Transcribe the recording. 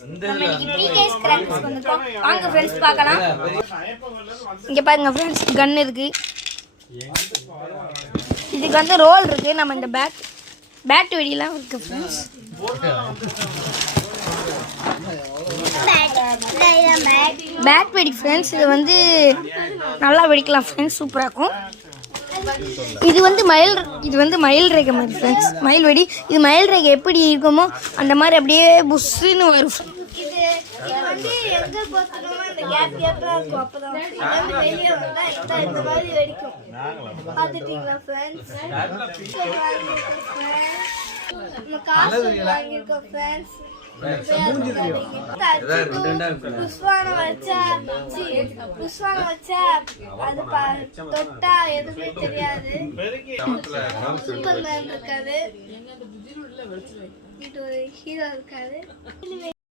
நம்ம இன்னைக்கு PK's crackers வந்துட்டோம். வாங்க ஃப்ரெண்ட்ஸ் பார்க்கலாம். இங்க பாருங்க ஃப்ரெண்ட்ஸ், கன் இருக்கு. இதுக்கு வந்து ரோல் இருக்கு. நம்ம இந்த பேட் வெடிலாம் இருக்கு ஃப்ரெண்ட்ஸ். பேட் வெடி ஃப்ரெண்ட்ஸ், இது வந்து நல்லா வெடிக்கலாம் ஃப்ரெண்ட்ஸ், சூப்பராக இருக்கும். இது வந்து மயில் ரேகை மாதிரி ஃப்ரெண்ட்ஸ், மயில் வெடி. இது மயில் ரேகை எப்படி இருக்குமோ அந்த மாதிரி அப்படியே புஷ்ஷுன்னு வரும். இது வந்து எங்க போறதுனா அந்த கேப் கேப்பா இருக்கும். அப்பதான் வந்து வெளிய வந்தா இந்த மாதிரி வெடிக்கும். பாத்துட்டீங்களா ஃப்ரெண்ட்ஸ்? நம்ம காசு வாங்கிருக்கோம் ஃப்ரெண்ட்ஸ். புஷ்வான வச்சா அது தொட்டா எதுவுமே தெரியாது. சூப்பர்மேன் இருக்காது, ஹீரோ இருக்காது.